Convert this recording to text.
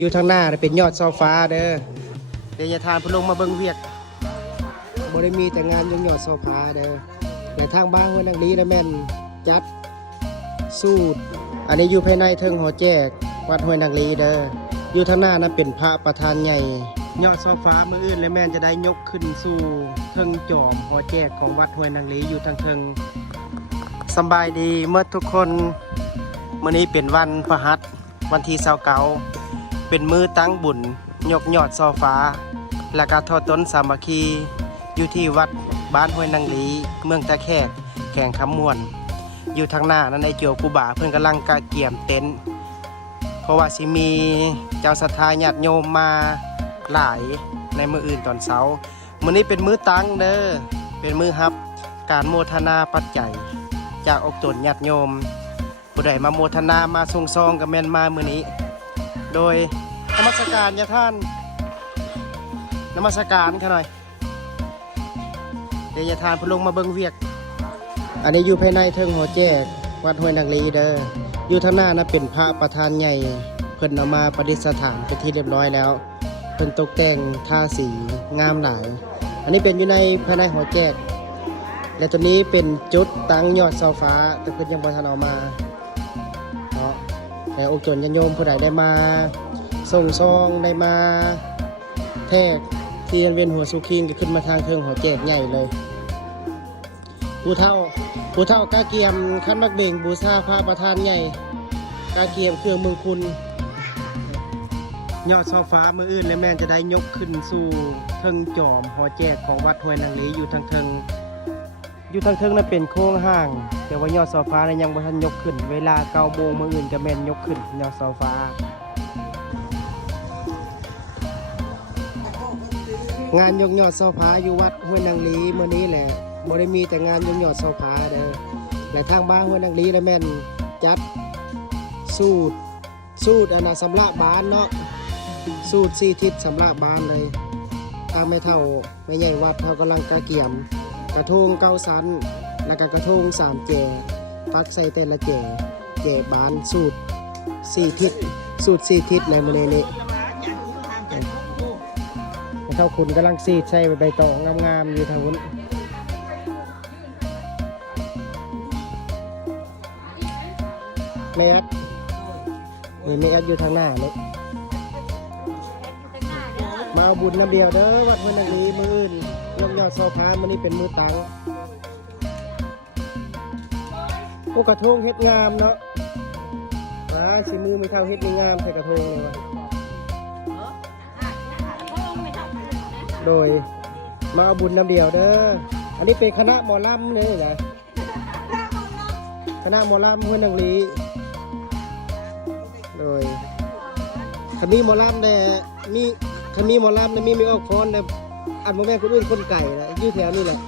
อยู่ทางหน้าน่ะเป็นยอดซอฟ้าเด้อเดี๋ยวจะทานเพนลงมาเบิ่งเวียกบ่ได้มีแต่งานยงยอดซอฟ้าเด้อแต่ทางบ้านห้วยนางลีนะแม่นจัดสูตร อันนี้อยู่ภายในเทิงหอแจก วัดห้วยนางลีเด้ออยู่ทางหน้านั้นเป็นพระประธานใหญ่ยอดซอฟ้ามืออื่นและแม่นจะได้ยกขึ้นสู่เทิงจอมหอแจกของวัดห้วยนางลีอยู่ทางเทิงสำบายดีเมื่อทุกคนมื้อนี้เป็นวันพฤหัสวันที่29เเป็นมือตั้งบุญยกยอดซอฟ้า และกาทอดต้นสามัคคี อยู่ที่วัดบ้านห้วยนางลี เมืองตะแคกแข่งคำมวน อยู่ทางหน้านั้นไอเจียวกูบาเพื่อนกำลังกะเกี่ยมเต็นท์เพราะว่าสิมีเจ้าศรัทธาญาติโยมมาหลายในมืออื่นตอนเช้ามื้อนี้เป็นมือตั้งเด้อเป็นมือฮับ การโมทนาปัจจัย จากอกตนญาติโยมผู้ใดมาโมทนามาทรงซองกับแม่นมามื้อนี้ โดยนมัสการยะท่านนมัสการค่หน่อยเดี๋ยวยะท่านพลงมาเบิงเวียก อันนี้อยู่ภายในเทิงหอแจก วัดห้วยนางลีเด้ออยู่ทางหน้านะเป็นพระประธานใหญ่ เพิ่นเอามาประดิษฐานเป็นที่เรียบร้อยแล้วเพิ่นตกแต่งทาสีงามหลาย อันนี้เป็นอยู่ในภายในหอแจก และตัวนี้เป็นจุดตั้งยอดเสาฟ้า แต่เพิ่นยังบ่ทันเอามา แต่อกจนญาติโยมผู้ใดได้มาส่งซองได้มาแทกที่เวียนหัวสุขีนก็ขึ้นมาทางเทิงหัวแจกใหญ่เลยผู้เท่าผู้เท่ากาเกียมขั้นมักเบ่งบูชาพระประธานใหญ่กาเกียมเครื่องเมืองคุณยอดซอฟ้ามืออื่นและแม่จะได้ยกขึ้นสู่เทิงจอมหอแจกของวัดห้วยนางลีอยู่ทางเทิง อยู่ทางเทิงนั้นเป็นโค้งห้าง แต่ว่ายอดเสาฟ้านั้นยังบ่ทันยกขึ้น เวลาเก้าโมงมื้ออื่นก็แม่นยกขึ้นยอดเสาฟ้างานยกยอดเสาฟ้าอยู่วัดห้วยนางลีเมื้อนี้แหละบ่ได้มีแต่งานยกยอดเสาฟ้าเด้อและทางบ้านห้วยนางลีและแม่นจัดสูตรสูตรอันน่ะสำหรับบ้านเนาะสูตรสี่ทิศสำหรับบ้านเลยทางแม่เท่าแม่ใหญ่วัดเขากำลังกระเกี่ยม กระทงเก้าสัน แล้วก็กระทงสามเจพักใส่แต่ละเจเจบานสูตรสี่ทิศสูตรสี่ทิศในมือนี้เท่าคุณกำลังซีดใส่ใบตองงามๆอยู่ทางนู้นแม่แอดนี่แม่แอดอยู่ทางหน้าเลยมาเอาบุญน้ำเดียวเด้อวัดเพื่อนนังนี้มืออื่นยกยอดโซฟามันนี่เป็นมือตัง โอ้กระทงเฮ็ดงามเนาะอ่าสิมือไม่เท่าเฮ็ดนี่งามใส่กระทงเลยวะโดย มาเอาบุญน้ำเดียวเด้อ อันนี้เป็นคณะหมอลำเลยนะคณะหมอลำเพื่อนนังลีโดยขมีหมอลำแต่มีขมีหมอลำแต่มีไม่ออกฟ้อนแต่อันโมแม่คนอื่นคนไก่นะอยู่แถวนี่แหละ